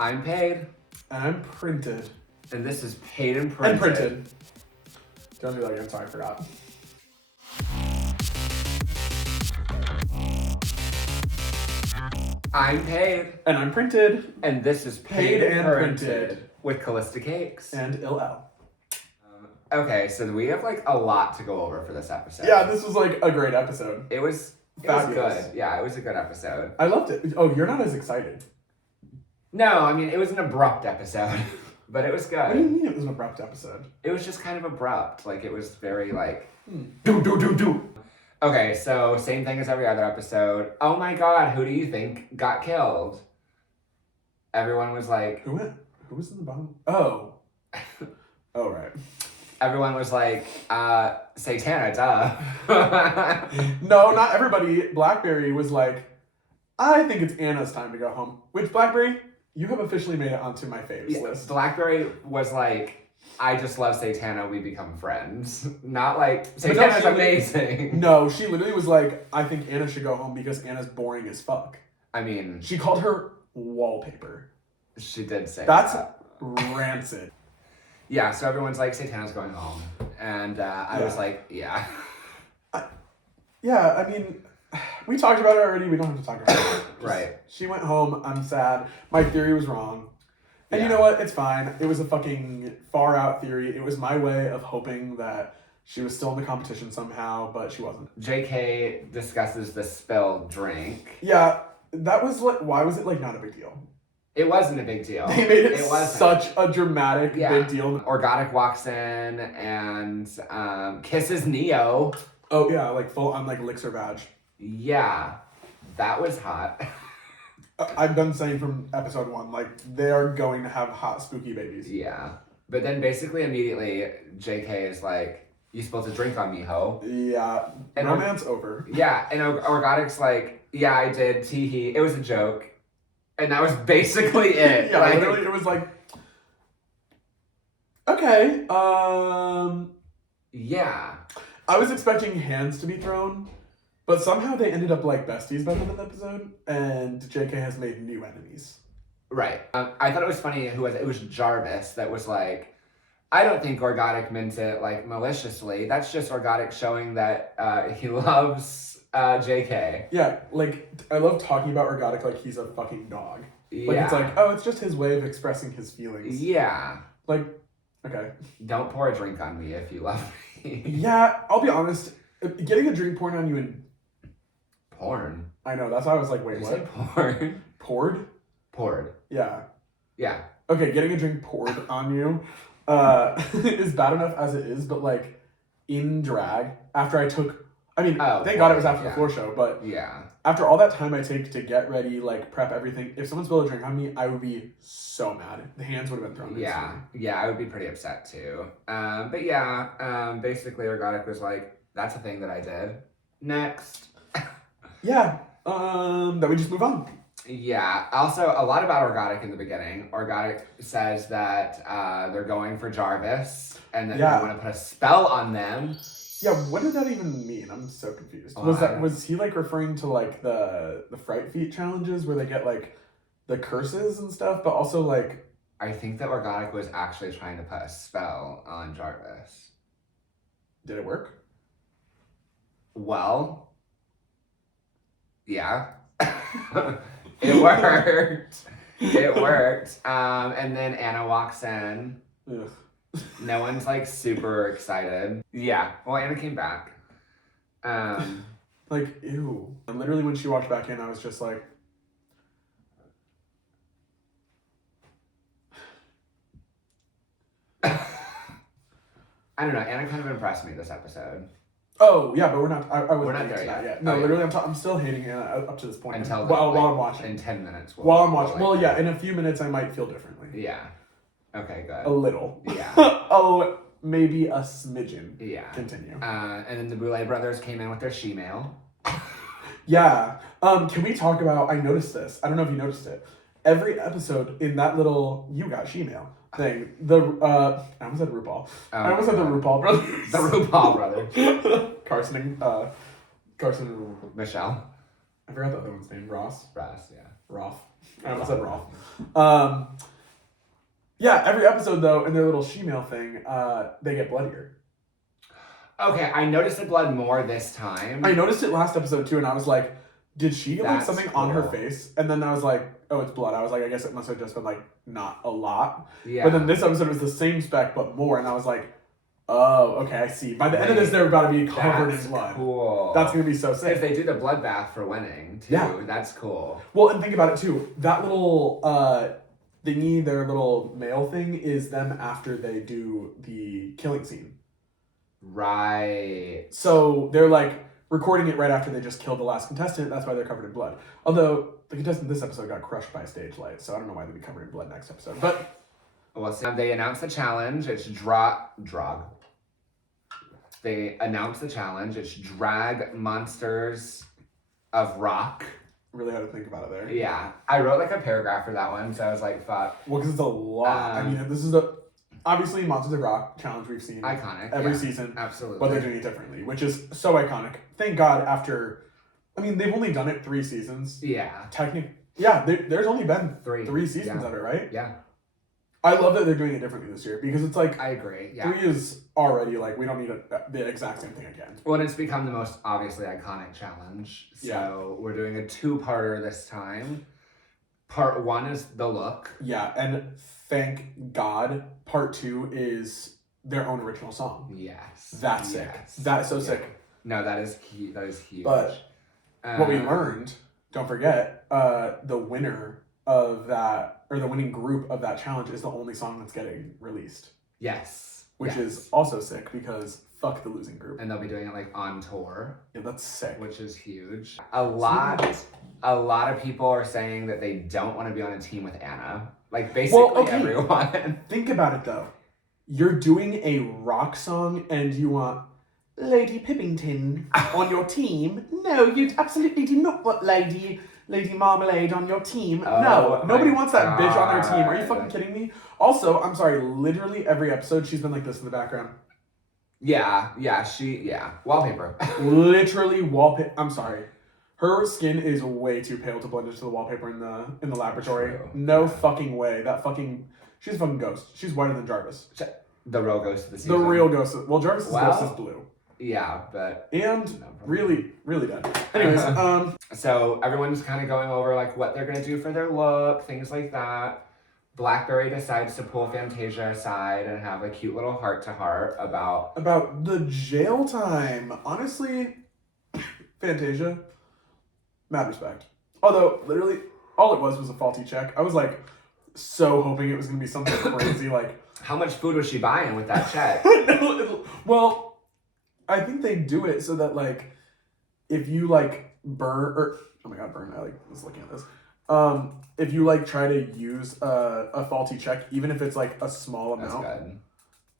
I'm paid. And I'm printed. And this is paid and printed. And printed. Don't do that again. Sorry, I forgot. I'm paid. And I'm printed. And this is Paid and printed. With Kalystakaykes. And Ill. Okay, so we have like a lot to go over for this episode. Yeah, this was like a great episode. It was Fabulous. good. Yeah, it was a good episode. I loved it. Oh, you're not as excited. No, I mean, it was an abrupt episode, but it was good. What do you mean it was an abrupt episode? It was just kind of abrupt. Like, it was very like, do. Okay, so same thing as every other episode. Oh my god, who do you think got killed? Everyone was like... Who was in the bottom? Oh. Oh, right. Everyone was like, Satana, duh. No, not everybody. Blackberry was like, I think it's Anna's time to go home. Which, Blackberry, you have officially made it onto my faves list. Blackberry was like, I just love Satana, we become friends. Not like, Satana's amazing. No, she literally was like, I think Anna should go home because Anna's boring as fuck. I mean... She called her wallpaper. She did say That's that. Rancid. Yeah, so everyone's like, Satana's going home. And I was like, yeah. I mean, we talked about it already. We don't have to talk about it. Right. She went home. I'm sad. My theory was wrong. And you know what? It's fine. It was a fucking far out theory. It was my way of hoping that she was still in the competition somehow, but she wasn't. JK discusses the spilled drink. Yeah, that was like, why was it like not a big deal? It wasn't a big deal. They made it such a dramatic big deal. Organic walks in and kisses Neo. Oh yeah, like full on like licks her vag. Yeah, that was hot. I've been saying from episode 1, like they are going to have hot spooky babies. Yeah, but then basically immediately JK is like, you spilled a drink on me, ho. Yeah, and romance over. Yeah, and Organic's like, yeah, I did, tee-hee, it was a joke. And that was basically it. Yeah, like, literally, it was like, okay, yeah. I was expecting hands to be thrown, but somehow they ended up like besties by the end of the episode, and JK has made new enemies. Right. I thought it was funny it was Jarvis that was like, I don't think Organic meant it like maliciously. That's just Organic showing that he loves JK. Yeah, like, I love talking about Organic like he's a fucking dog. Like, Yeah. it's like, oh, it's just his way of expressing his feelings. Yeah. Like, okay. Don't pour a drink on me if you love me. Yeah, I'll be honest. Getting a drink poured on you in... Porn? I know, that's why I was like, wait, Did you what? say porn? Poured? Poured. Yeah. Yeah. Okay, getting a drink poured on you is bad enough as it is, but like, in drag, after I took... I mean, thank God it was after the floor show, but yeah, after all that time I take to get ready, like prep everything, if someone spilled a drink on me, I would be so mad. The hands would have been thrown. Yeah, I would be pretty upset too. But yeah, basically Organic was like, that's a thing that I did. Next. Yeah, then we just move on. Yeah, also a lot about Organic in the beginning. Organic says that they're going for Jarvis and that they want to put a spell on them. Yeah, what did that even mean? I'm so confused. Oh, Was he like referring to like the Fright Feet challenges where they get like the curses and stuff, but also like... I think that Organic was actually trying to put a spell on Jarvis. Did it work? Well, yeah. It worked. It worked. And then Anna walks in. Ugh. No one's like super excited. Yeah. Well, Anna came back. Like, ew. And literally when she walked back in, I was just like... I don't know. Anna kind of impressed me this episode. Oh, yeah, but we're not... We're not there yet. No, literally, I'm still hating Anna up to this point. Until while I'm watching. In 10 minutes. While I'm watching. Well, yeah, in a few minutes I might feel differently. Yeah. Okay, good. A little. Yeah. Maybe a smidgen. Yeah. Continue. And then the Boulet brothers came in with their she-mail. Yeah. Can we talk about... I noticed this. I don't know if you noticed it. Every episode in that little you got she-mail thing, I almost said RuPaul. I almost said the RuPaul brothers. The RuPaul brothers. Carson... Michelle. I forgot the other one's name. Ross? Ross, yeah. Roth. I almost said Rolf. Yeah, every episode, though, in their little she-mail thing, they get bloodier. Okay, I noticed the blood more this time. I noticed it last episode, too, and I was like, did she get, like, something on her face? And then I was like, oh, it's blood. I was like, I guess it must have just been, like, not a lot. Yeah. But then this episode was the same spec, but more, and I was like, oh, okay, I see. By the end of this, they're about to be covered in blood. Cool. That's going to be so sick. If they do the bloodbath for winning, too, yeah. That's cool. Well, and think about it, too. That little thingy, their little mail thing, is them after they do the killing scene. Right. So they're, like, recording it right after they just killed the last contestant. That's why they're covered in blood. Although, the contestant this episode got crushed by a stage light, so I don't know why they'd be covered in blood next episode. But well, so they announced the challenge. It's drag. They announced the challenge. It's drag Monsters of Rock. Really had to think about it there. Yeah. I wrote like a paragraph for that one, so I was like, fuck. Well, because it's a lot. I mean, this is obviously Monsters of Rock challenge we've seen. Iconic. Every season. Absolutely. But they're doing it differently, which is so iconic. Thank God after, I mean, they've only done it 3 seasons. Yeah. Technically. Yeah, there's only been 3 seasons of it, right? Yeah. I love that they're doing it differently this year because it's like... I agree, yeah. 3 is already like, we don't need the exact same thing again. Well, and it's become the most obviously iconic challenge. So we're doing a 2-parter this time. Part 1 is the look. Yeah, and thank God, part 2 is their own original song. Yes. That's sick. That is so sick. No, that is huge. But what we learned, don't forget, the winner of that, or the winning group of that challenge is the only song that's getting released. Yes. Which is also sick because fuck the losing group. And they'll be doing it like on tour. Yeah, that's sick. Which is huge. A lot of people are saying that they don't want to be on a team with Anna. Like basically everyone. Think about it though. You're doing a rock song and you want Lady Pippington on your team. No, you absolutely do not want Lady Marmalade on your team. No, nobody wants that bitch on their team. Are you fucking kidding me? Also, I'm sorry, literally every episode she's been like this in the background. Yeah, wallpaper. Literally wallpaper. I'm sorry. Her skin is way too pale to blend into the wallpaper in the laboratory. True. No fucking way. She's a fucking ghost. She's whiter than Jarvis. The real ghost of the season. The real ghost. Well, Jarvis's ghost is blue. Yeah, but... And really, really dead. Anyways, So everyone's kind of going over like what they're going to do for their look, things like that. Blackberry decides to pull Fantasia aside and have a cute little heart-to-heart about the jail time. Honestly, Fantasia, mad respect. Although, literally, all it was a faulty check. I was like, so hoping it was going to be something crazy like... How much food was she buying with that check? Well... I think they do it so that, like, if you, like, burn, I was looking at this. If you, like, try to use a faulty check, even if it's, like, a small amount,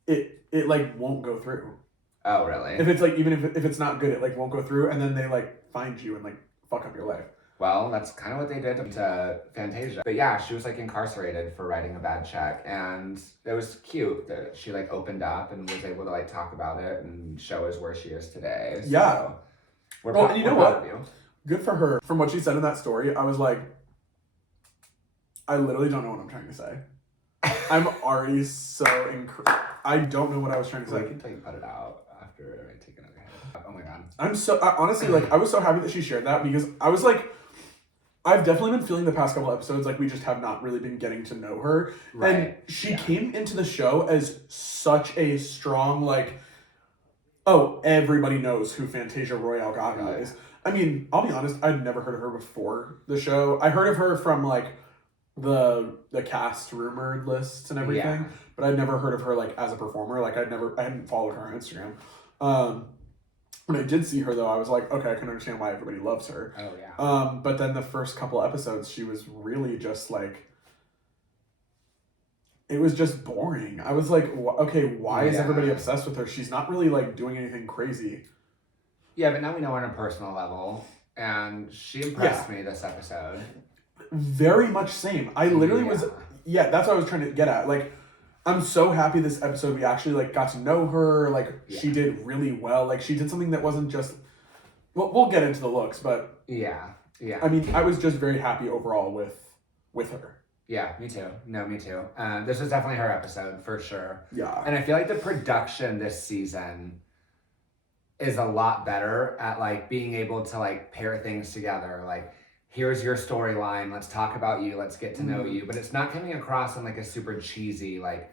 it like, won't go through. Oh, really? If it's, like, even if it's not good, it, like, won't go through, and then they, like, find you and, like, fuck up your life. Well, that's kind of what they did to Fantasia. But yeah, she was like incarcerated for writing a bad check. And it was cute that she like opened up and was able to like talk about it and show us where she is today. So yeah. And you know what? Good for her. From what she said in that story, I was like, I literally don't know what I'm trying to say. I'm already so I don't know what I was trying to say. I can tell you cut it out after I take another hit. Oh my god. Honestly, like, I was so happy that she shared that because I was like, I've definitely been feeling the past couple episodes like we just have not really been getting to know her. Right. And she came into the show as such a strong, like, oh, everybody knows who Fantasia Royale Gaga is. I mean, I'll be honest, I'd never heard of her before the show. I heard of her from, like, the cast rumored lists and everything, but I'd never heard of her, like, as a performer. Like, I hadn't followed her on Instagram. When I did see her, though, I was like, okay, I can understand why everybody loves her. Oh, yeah. But then the first couple episodes, she was really just, like... It was just boring. I was like, okay, why is everybody obsessed with her? She's not really, like, doing anything crazy. Yeah, but now we know her on a personal level. And she impressed me this episode. Very much same. I literally was... Yeah, that's what I was trying to get at. Like... I'm so happy this episode we actually, like, got to know her. Like, she did really well. Like, she did something that wasn't just... Well, we'll get into the looks, but... Yeah. I mean, I was just very happy overall with with her. Yeah, me too. No, me too. This was definitely her episode, for sure. Yeah. And I feel like the production this season is a lot better at, like, being able to, like, pair things together. Like, here's your storyline, let's talk about you, let's get to know you. But it's not coming across in, like, a super cheesy, like,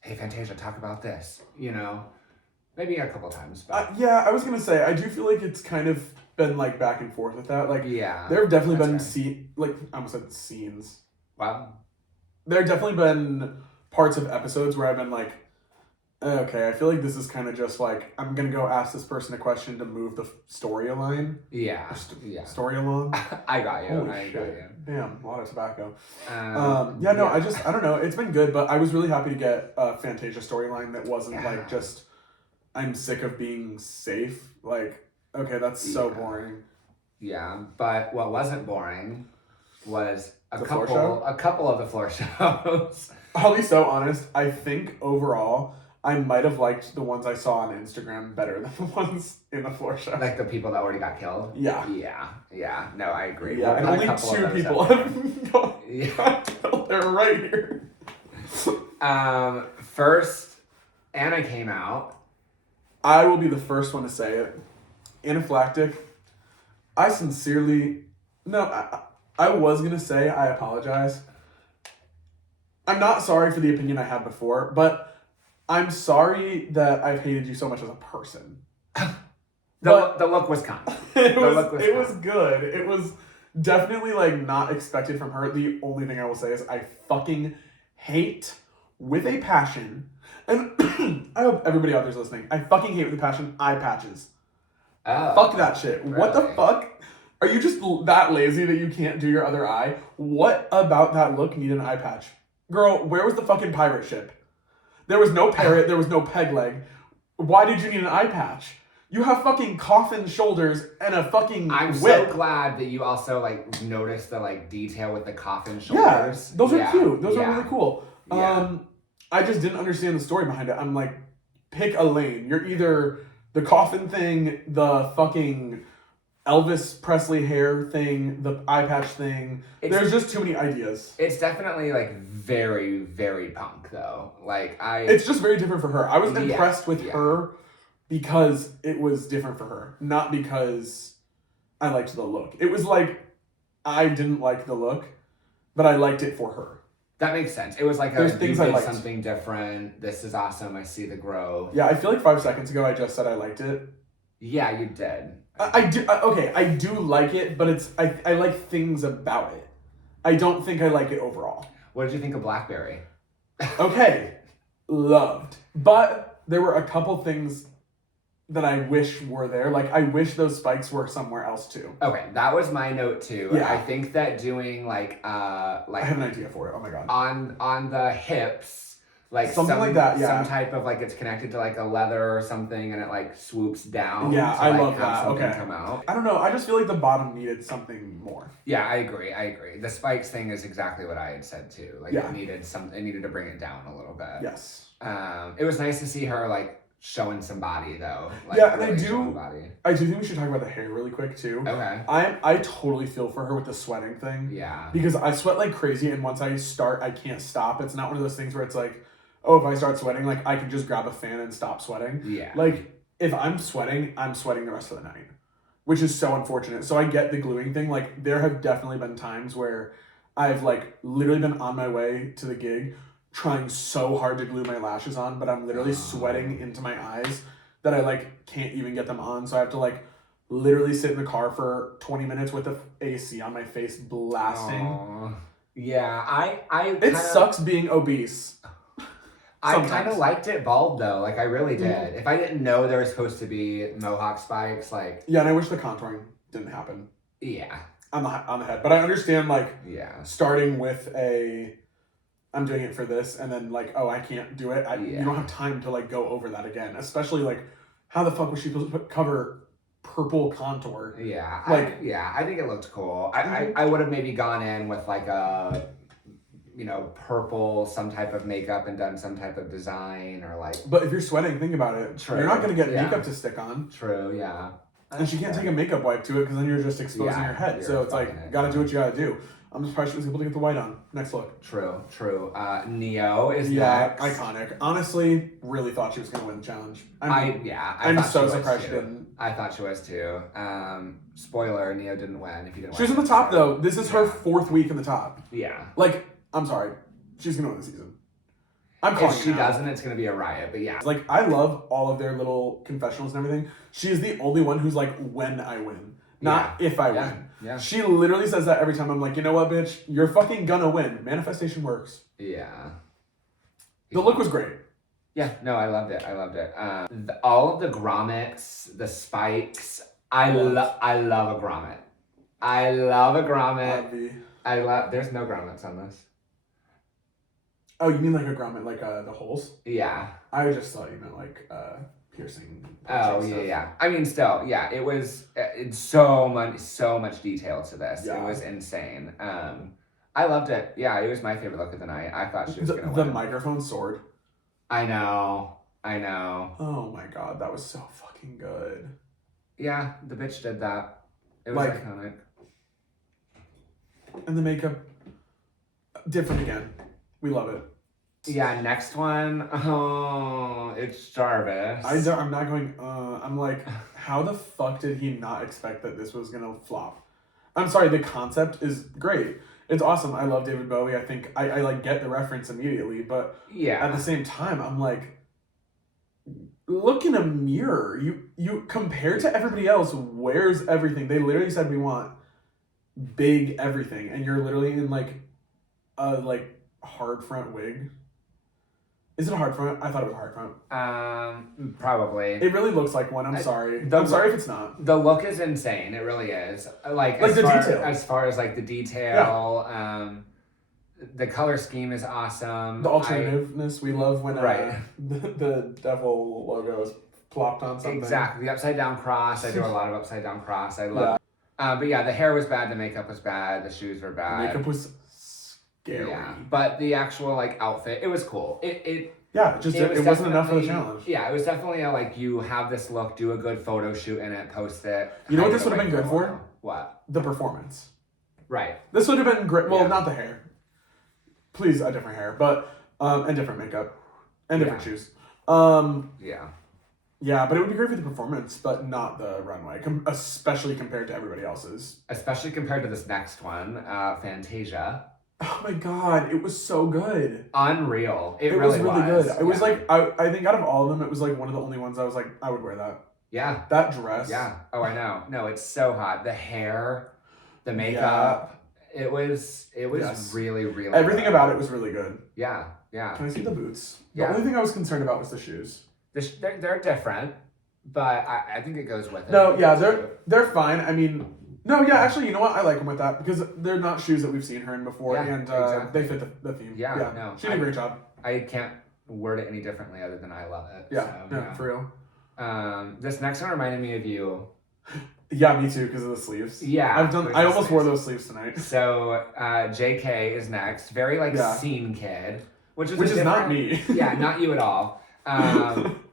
hey, Fantasia, talk about this, you know? Maybe a couple times. But... yeah, I was going to say, I do feel like it's kind of been, like, back and forth with that. Like, yeah, there have definitely been, I almost said scenes. Wow. There have definitely been parts of episodes where I've been like, okay, I feel like this is kind of just like, I'm going to go ask this person a question to move the story line. Yeah. Story along. I got you. Holy I shit. got you. Damn, a lot of tobacco. I don't know. It's been good, but I was really happy to get a Fantasia storyline that wasn't like just, I'm sick of being safe. Like, okay, that's so boring. Yeah, but what wasn't boring was a couple of the floor shows. I'll be so honest. I think overall, I might have liked the ones I saw on Instagram better than the ones in the floor show. Like the people that already got killed? Yeah. Yeah. No, I agree. Yeah, and only 2 people have got killed. They're right here. First, Anna came out. I will be the first one to say it. Anaphylactic. I sincerely... No, I was going to say I apologize. I'm not sorry for the opinion I had before, but I'm sorry that I've hated you so much as a person. The look was kind. It was good. It was definitely like not expected from her. The only thing I will say is I fucking hate with a passion, and I hope everybody out there's listening, I fucking hate with a passion eye patches. Oh, fuck that shit. Really? What the fuck? Are you just that lazy that you can't do your other eye? What about that look needed an eye patch? Girl, where was the fucking pirate ship? There was no parrot, there was no peg leg. Why did you need an eye patch? You have fucking coffin shoulders and a fucking I'm whip. so glad that you also like noticed the like detail with the coffin shoulders. Yeah, those are cute. Those are really cool. Yeah. I just didn't understand the story behind it. I'm like, pick a lane. You're either the coffin thing, the fucking Elvis Presley hair thing, the eye patch thing. There's just too many ideas. It's definitely like very, very punk though. Like It's just very different for her. I was impressed with her because it was different for her, not because I liked the look. It was like I didn't like the look, but I liked it for her. That makes sense. It was like There's things I liked. Something different. This is awesome. I see the growth. Yeah, I feel like 5 seconds ago I just said I liked it. Yeah, you did. I do. Okay, I do like it, but it's I like things about it. I don't think I like it overall. What did you think of Blackberry? Okay, loved, but there were a couple things that I wish were there. Like I wish those spikes were somewhere else too. Okay, that was my note too. Yeah. I think that doing like I have an idea for it. Oh my god. On the hips. Like something like that, yeah. Some type of like it's connected to like a leather or something, and it like swoops down. Yeah, to, I like, love that. Okay. Come out. I don't know. I just feel like the bottom needed something more. Yeah, I agree. The spikes thing is exactly what I had said too. Like it needed to bring it down a little bit. Yes. It was nice to see her like showing some body though. Like, yeah, and really I do think we should talk about the hair really quick too. Okay. I totally feel for her with the sweating thing. Yeah. Because I sweat like crazy, and once I start, I can't stop. It's not one of those things where it's like, oh, if I start sweating, like I can just grab a fan and stop sweating. Yeah. Like if I'm sweating the rest of the night, which is so unfortunate. So I get the gluing thing. Like there have definitely been times where I've like literally been on my way to the gig trying so hard to glue my lashes on, but I'm literally sweating into my eyes that I like can't even get them on. So I have to like literally sit in the car for 20 minutes with the AC on my face blasting. Aww. Yeah, It sucks being obese. Sometimes. I kind of liked it bald though, like I really did. If I didn't know there was supposed to be mohawk spikes, like yeah, and I wish the contouring didn't happen. Yeah, on the head, but I understand like starting with I'm doing it for this, and then like I can't do it. You don't have time to like go over that again, especially like how the fuck was she supposed to cover purple contour? Yeah, I think it looked cool. I would have maybe gone in with like a purple, some type of makeup and done some type of design or like. But if you're sweating, think about it. True. You're not going to get makeup to stick on. True, yeah. And she can't take a makeup wipe to it because then you're just exposing your head. So it's like, gotta do what you gotta do. I'm surprised she was able to get the white on. Next look. True. Neo is next. Iconic. Honestly, really thought she was going to win the challenge. I'm so surprised she didn't. I thought she was too. Spoiler, Neo didn't win. If you didn't She was in the top, though. This is her 4th week in the top. Yeah. Like, I'm sorry. She's going to win the season. I'm calling If she doesn't, it's going to be a riot, but yeah. Like, I love all of their little confessionals and everything. She's the only one who's like, when I win. Not if I win. Yeah. She literally says that every time. I'm like, you know what, bitch? You're fucking gonna win. Manifestation works. Yeah. The look was great. Yeah, no, I loved it. All of the grommets, the spikes. I love a grommet. I love a grommet. There's no grommets on this. Oh, you mean like a grommet, like the holes? Yeah. I just thought you meant like piercing. Oh yeah. I mean, still, yeah. It was it's so much detail to this. Yeah. It was insane. I loved it. Yeah, it was my favorite look of the night. I thought she was gonna win. The microphone sword. I know. Oh my god, that was so fucking good. Yeah, the bitch did that. It was iconic. And the makeup, different again. We love it. Yeah, next one. Oh, it's Jarvis. I'm not going, I'm like, how the fuck did he not expect that this was gonna flop? I'm sorry, the concept is great. It's awesome. I love David Bowie. I think I like get the reference immediately, but at the same time, I'm like, look in a mirror. You compared to everybody else, where's everything? They literally said we want big everything, and you're literally in like a hard front wig. Is it a hard front? I thought it was a hard front. Probably. It really looks like one. I'm sorry. I'm sorry if it's not. The look is insane. It really is. Like the detail. As far as like the detail, the color scheme is awesome. The alternativeness we love when the devil logo is plopped on something. Exactly. The upside down cross. I do a lot of upside down cross. I love. But yeah, the hair was bad. The makeup was bad. The shoes were bad. The makeup was scary. Yeah, but the actual like outfit, it was cool. It wasn't enough for the challenge. Yeah, it was definitely you have this look, do a good photo shoot in it, post it. You know what this would have been good for? What? The performance. Right. This would have been great. Well, not the hair. Please, a different hair, but and different makeup and different shoes. Yeah, but it would be great for the performance, but not the runway, especially compared to everybody else's. Especially compared to this next one, Fantasia. Oh my god, it was so good. Unreal. It was really good. It was like, I think out of all of them, it was like one of the only ones I was like, I would wear that. Yeah. That dress. Yeah. Oh, I know. No, it's so hot. The hair, the makeup, it was really, really everything good. about it was really good. Yeah. Can I see the boots? The only thing I was concerned about was the shoes. They're different, but I think it goes with it. No, yeah, they're fine. I mean, no, yeah, actually, you know what? I like them with that because they're not shoes that we've seen her in before, and exactly. they fit the theme. Yeah, no, she did a great job. I can't word it any differently other than I love it. For real. This next one reminded me of you. Yeah, me too, because of the sleeves. Yeah, I almost wore those sleeves tonight. So, JK is next. Very scene kid, which is not me. Yeah, not you at all.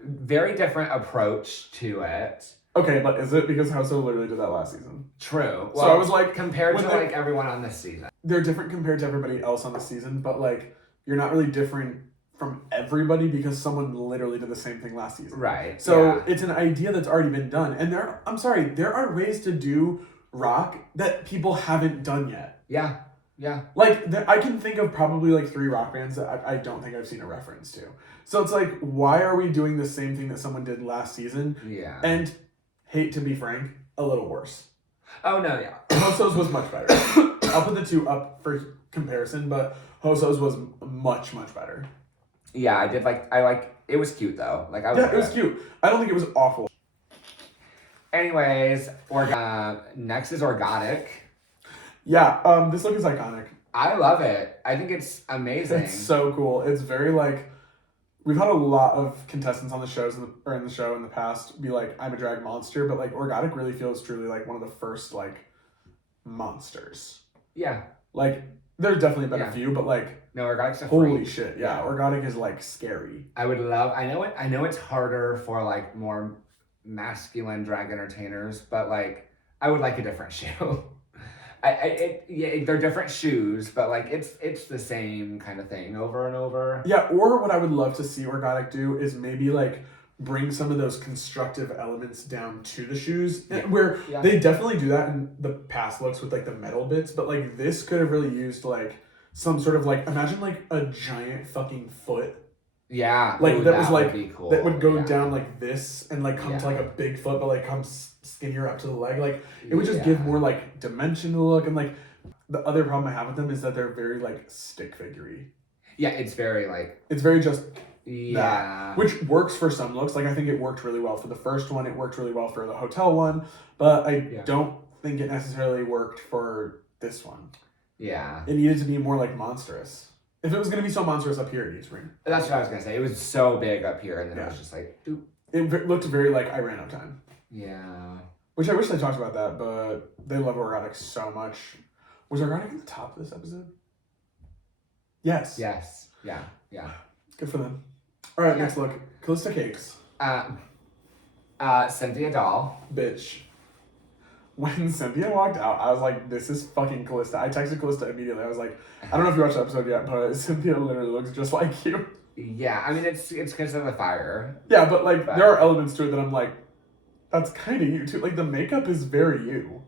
Very different approach to it. Okay, but is it because Hoso literally did that last season? True. Well, so I was like, compared to everyone on this season, they're different compared to everybody else on the season, but you're not really different from everybody because someone literally did the same thing last season. Right. So it's an idea that's already been done, and there are ways to do rock that people haven't done yet. Yeah. I can think of probably 3 rock bands that I don't think I've seen a reference to. So it's like, why are we doing the same thing that someone did last season? Yeah. And, hate to be frank, a little worse. Oh, no, yeah. Hoso's was much better. I'll put the two up for comparison, but Hoso's was much, much better. Yeah, I did it was cute though. It was cute. I don't think it was awful. Anyways, next is Orgotic. Yeah, this look is iconic. I love it. I think it's amazing. It's so cool. It's very we've had a lot of contestants on the shows in the show in the past be like, I'm a drag monster, but Orgotic really feels truly like one of the first monsters. Yeah. There's definitely been a few, but no, Orgotic's a holy freak. shit, yeah. Orgotic is scary. I know it's harder for more masculine drag entertainers, but I would like a different shoe. they're different shoes, but like it's the same kind of thing over and over. Yeah, or what I would love to see Organic do is maybe like bring some of those constructive elements down to the shoes, where they definitely do that in the past looks with like the metal bits, but like this could have really used like some sort of like, imagine like a giant fucking foot. Yeah, like that was like would be cool. That would go down like this and like come to like a big foot, but like comes skinnier up to the leg. Like it would just give more like dimension to the look. And like the other problem I have with them is that they're very like stick figure-y. Yeah, it's very like it's very just that, which works for some looks. Like I think it worked really well for the first one. It worked really well for the hotel one, but I don't think it necessarily worked for this one. Yeah, it needed to be more like monstrous. If it was going to be so monstrous up here, it needs ring. That's what I was going to say. It was so big up here, and then it was just like, doop. It looked very like I ran out of time. Yeah. Which I wish they talked about that, but they love Organic so much. Was Organic at the top of this episode? Yes. Yes. Yeah. Good for them. All right, next look. Kalystakaykes. Cynthia Doll. Bitch. When Cynthia walked out, I was like, this is fucking Calysta. I texted Calysta immediately. I was like, I don't know if you watched the episode yet, but Cynthia literally looks just like you. Yeah, I mean, it's because of the fire. Yeah, but like, there are elements to it that I'm like, that's kind of you too. Like, the makeup is very you.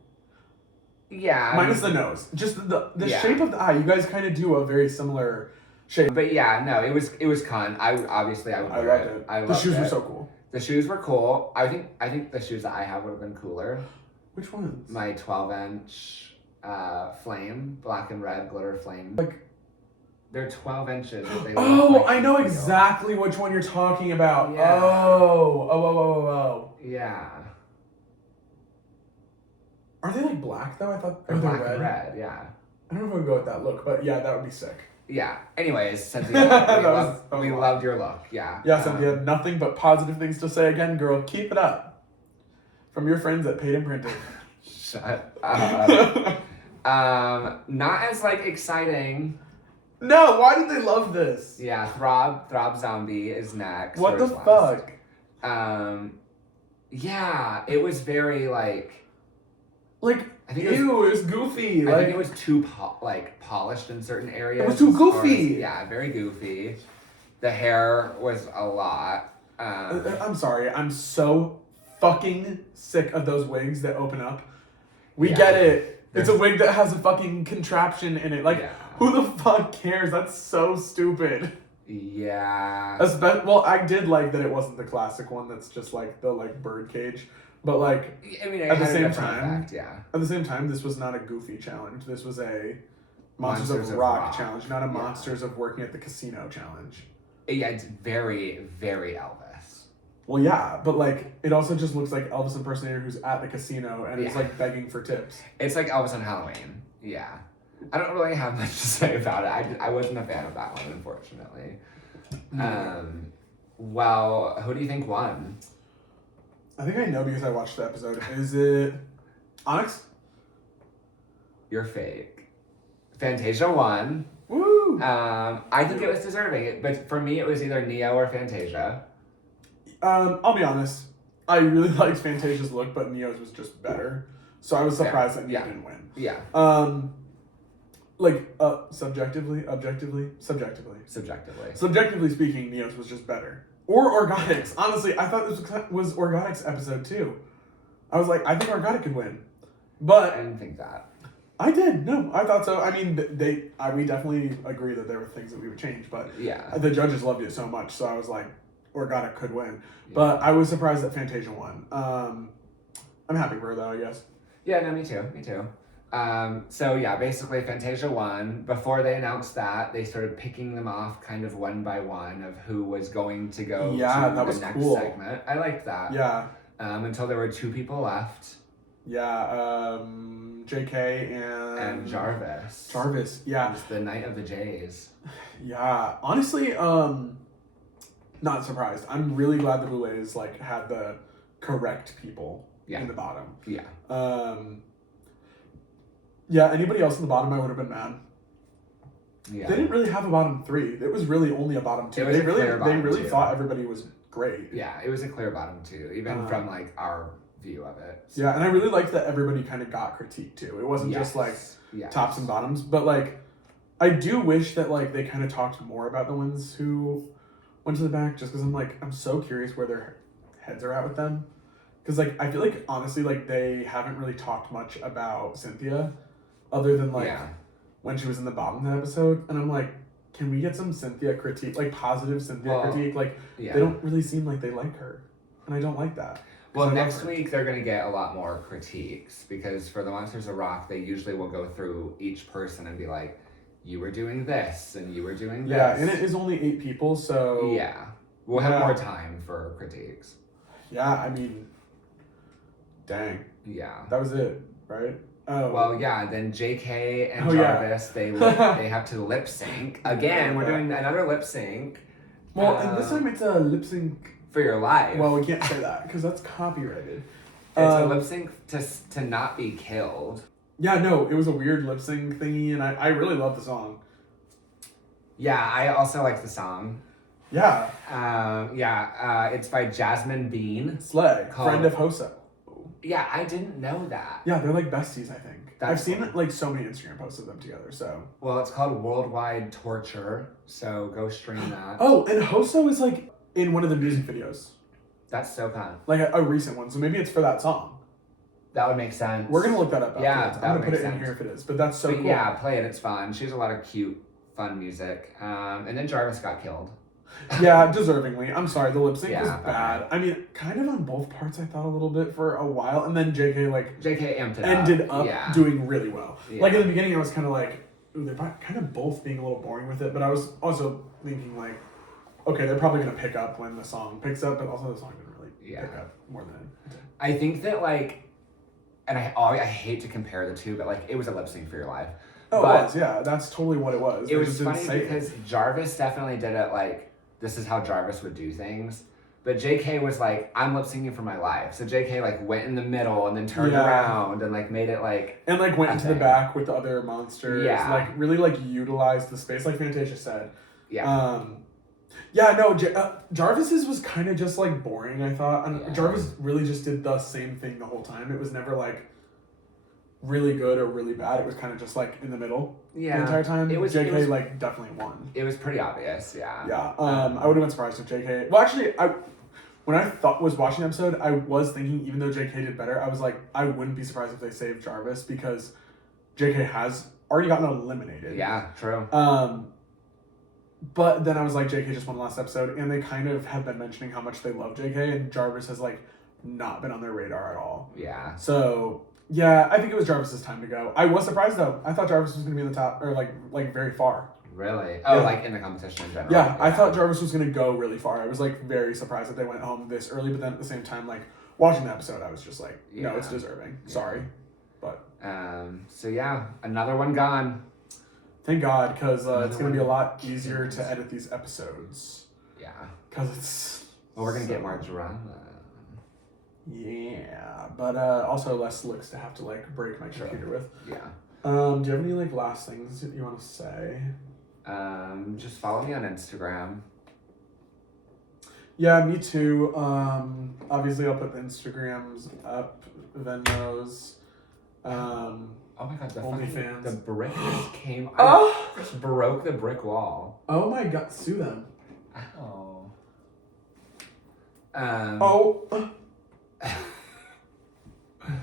Yeah. Minus the nose. Just the shape of the eye. You guys kind of do a very similar shape. But yeah, no, it was con. I would wear it. The shoes were so cool. The shoes were cool. I think the shoes that I have would have been cooler. Which ones? My 12-inch flame, black and red glitter flame. Like, they're 12 inches. They I know exactly which one you're talking about. Yeah. Oh. Yeah. Are they like black though? I thought they're black and red. Yeah. I don't know if I would go with that look, but yeah, that would be sick. Yeah. Anyways, Cynthia, we loved your look. Yeah. Yeah, Cynthia, nothing but positive things to say again, girl. Keep it up. From your friends at Paid and Printed. Shut up. Not as like exciting. No, why did they love this? Yeah, Throb Zombie is next. What the fuck? Yeah, it was very like I think it was goofy. I think it was too polished in certain areas. It was too goofy. Very goofy. The hair was a lot. I'm sorry. I'm so fucking sick of those wigs that open up. We get it. It's a wig that has a fucking contraption in it. Like, who the fuck cares? That's so stupid. Yeah. Well, I did like that it wasn't the classic one that's just like the bird cage. But like, I mean, at the same time, effect, at the same time, this was not a goofy challenge. This was a Monsters of Rock challenge, not a Monsters of Working at the Casino challenge. Yeah, it's very, very Elvis. Well, yeah, but like, it also just looks like Elvis impersonator who's at the casino and is like begging for tips. It's like Elvis on Halloween. Yeah. I don't really have much to say about it. I wasn't a fan of that one, unfortunately. Well, who do you think won? I think I know because I watched the episode. Is it Onyx? You're fake. Fantasia won. Woo! I think it was deserving, but for me it was either Neo or Fantasia. I'll be honest. I really liked Fantasia's look, but Neo's was just better. So I was surprised that Neo didn't win. Yeah. Subjectively, objectively, subjectively. Subjectively speaking, Neo's was just better. Or Organics. Honestly, I thought this was Organics episode 2. I was like, I think Organic could win. But I didn't think that. I did. No, I thought so. I mean, we definitely agree that there were things that we would change, but the judges loved it so much, so I was like, Organic could win. Yeah. But I was surprised that Fantasia won. I'm happy for her, though, I guess. Yeah, no, me too. So yeah, basically Fantasia won. Before they announced that, they started picking them off kind of one by one of who was going to go to the next segment. I liked that. Yeah. Until there were 2 people left. Yeah, JK and Jarvis. Jarvis, yeah. Just the Night of the Jays. Yeah, honestly, not surprised. I'm really glad the Boulets had the correct people in the bottom. Yeah. Yeah, anybody else in the bottom I would have been mad. Yeah. They didn't really have a bottom 3. It was really only a bottom 2. They really thought everybody was great. Yeah, it was a clear bottom 2, even from our view of it. So. Yeah, and I really liked that everybody kind of got critiqued too. It wasn't just like tops and bottoms, but like I do wish that like they kind of talked more about the ones who went to the back, just because I'm so curious where their heads are at with them. Because like I feel like honestly like they haven't really talked much about Cynthia, other than like when she was in the bottom of the episode, and I'm like, can we get some Cynthia critique, like positive Cynthia critique? Like they don't really seem like they like her, and I don't like that. Well, next week they're going to get a lot more critiques, because for the Monsters of Rock, they usually will go through each person and be like, you were doing this, and you were doing this. Yeah, and it is only 8 people, so... Yeah. We'll have more time for critiques. Yeah, I mean... Dang. Yeah. That was it, right? Oh. Well, yeah, then JK and Jarvis, they have to lip sync. Again, we're doing another lip sync. Well, and this time it's a lip sync... For your life. Well, we can't say that, because that's copyrighted. It's a lip sync to not be killed. Yeah, no, it was a weird lip sync thingy, and I really love the song. Yeah, I also like the song. Yeah. It's by Jasmine Bean. Slay, friend of Hoso. Yeah, I didn't know that. Yeah, they're like besties, I think. I've seen like so many Instagram posts of them together, so. Well, it's called Worldwide Torture, so go stream that. Oh, and Hoso is like in one of the music videos. That's so fun. Like a recent one, so maybe it's for that song. That would make sense. We're gonna look that up. Yeah, I'm gonna put it in here if it is. But that's so cool. Yeah, play it. It's fun. She has a lot of cute, fun music. And then Jarvis got killed. Yeah, deservingly. I'm sorry, the lip sync was okay. bad. I mean, kind of on both parts. I thought a little bit for a while, and then JK amped it ended up doing really well. Yeah. Like in the beginning, I was kind of like, ooh, they're kind of both being a little boring with it. But I was also thinking like, okay, they're probably gonna pick up when the song picks up, but also the song didn't really pick up more than it. I think that like. And I hate to compare the two, but like it was a lip sync for your life. Oh, but it was, yeah. That's totally what it was. It was funny because Jarvis definitely did it like, this is how Jarvis would do things. But JK was like, I'm lip syncing for my life. So JK like went in the middle and then turned around and like made it like. And like went into the back with the other monsters. Yeah. Like really like utilized the space, like Fantasia said. Yeah. Jarvis's was kind of just like boring, I thought. And Jarvis really just did the same thing the whole time. It was never like really good or really bad. It was kind of just like in the middle the entire time. JK like definitely won. It was pretty obvious, yeah. Yeah. I would have been surprised if JK. Well, actually, when I was watching the episode, I was thinking even though JK did better, I was like, I wouldn't be surprised if they saved Jarvis because JK has already gotten eliminated. Yeah, true. But then I was like, JK just won the last episode, and they kind of have been mentioning how much they love JK, and Jarvis has like not been on their radar at all. Yeah. So yeah, I think it was Jarvis's time to go. I was surprised though. I thought Jarvis was gonna be in the top or like very far. Really? Oh, like in the competition in general. Yeah, I thought Jarvis was gonna go really far. I was like very surprised that they went home this early, but then at the same time, like watching the episode, I was just like, no, it's deserving. Sorry, but. So yeah, another one gone. Thank God, because it's going to be a lot easier to edit these episodes. Yeah. Because it's... Well, we're going to get more drama. Yeah, but also less looks to have to, like, break my computer with. Yeah. Do you have any, like, last things that you want to say? Just follow me on Instagram. Yeah, me too. Obviously, I'll put the Instagrams up, Venmos. Oh my God, OnlyFans. The brick just came. Oh! I just broke the brick wall. Oh my God, sue them. Oh.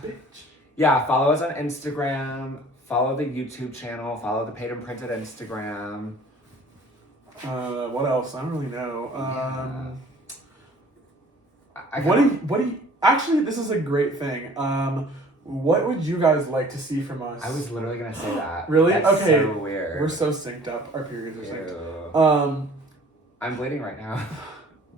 Bitch. Yeah, follow us on Instagram. Follow the YouTube channel. Follow the Paid and Printed Instagram. What else? I don't really know. What do you... Actually, this is a great thing. What would you guys like to see from us? I was literally gonna say that. Really? That's okay. So weird. We're so synced up. Our periods are synced. I'm bleeding right now.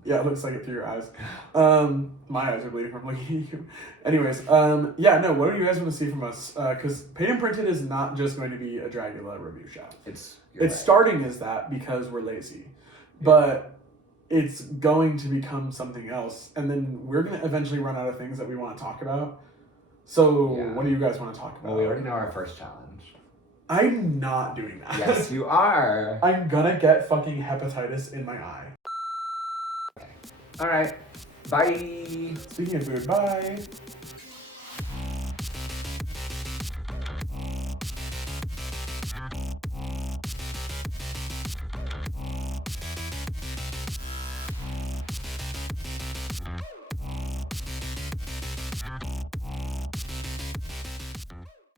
Yeah, it looks like it through your eyes. My eyes are bleeding from looking at you. Anyways, what do you guys want to see from us? Because Paid and Printed is not just going to be a Dragula review show. It's starting as that because we're lazy. Yeah. But it's going to become something else. And then we're going to eventually run out of things that we want to talk about. So what do you guys want to talk about? Well, we already know our first challenge. I'm not doing that. Yes, you are. I'm gonna get fucking hepatitis in my eye. Okay. All right. Bye. Speaking of food, bye.